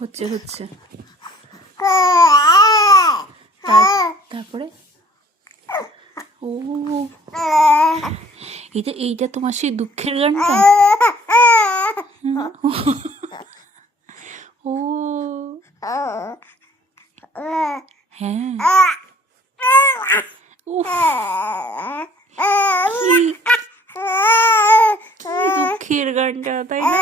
হচ্ছে হচ্ছে তারপরে ও এইটা তোমার সেই দুঃখের গানটা। ও হ্যাঁ কি দুঃখের গানটা, তাই না?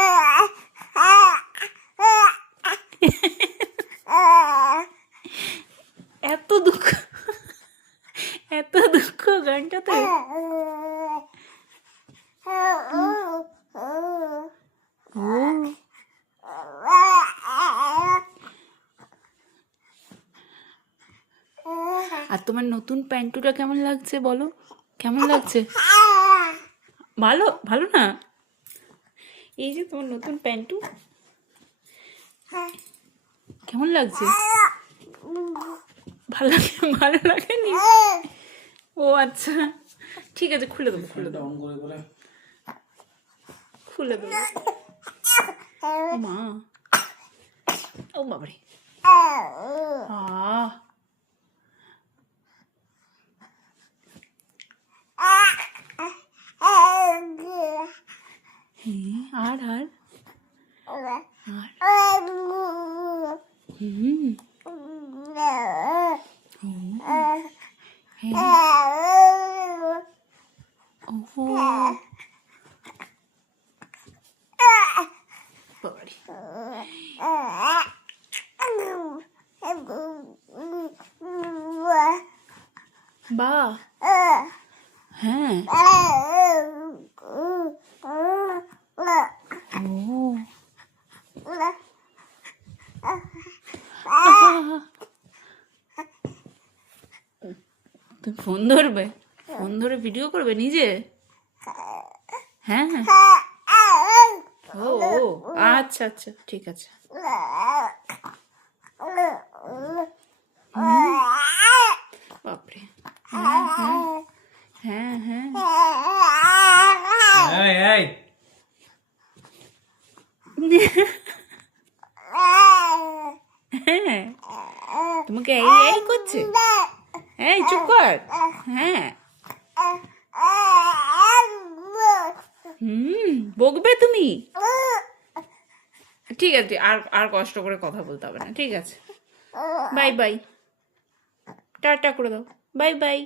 এত দুঃখ গানটাতে। আর তোমার নতুন প্যান্টুটা কেমন লাগছে বলো, কেমন লাগছে? ভালো ভালো না? এই যে তোমার নতুন প্যান্টু কেমন লাগছে? ভালো লাগেনি? ও আচ্ছা ঠিক আছে, খুলে দেবো ও মা, ও বাবারে, আর আর বা হ্যাঁ তুমি ফোন ধরবে, ফোন ধরে ভিডিও করবে নিজে? হ্যাঁ ও আচ্ছা আচ্ছা ঠিক আছে। বাপরে হ্যাঁ হ্যাঁ তোমাকে এই করছে, এই চুপ কর। হ্যাঁ বকবে তুমি? ঠিক আছে, আর কষ্ট করে কথা বলতে হবে না, ঠিক আছে। বাই বাই, টাটা করে দাও, বাই বাই।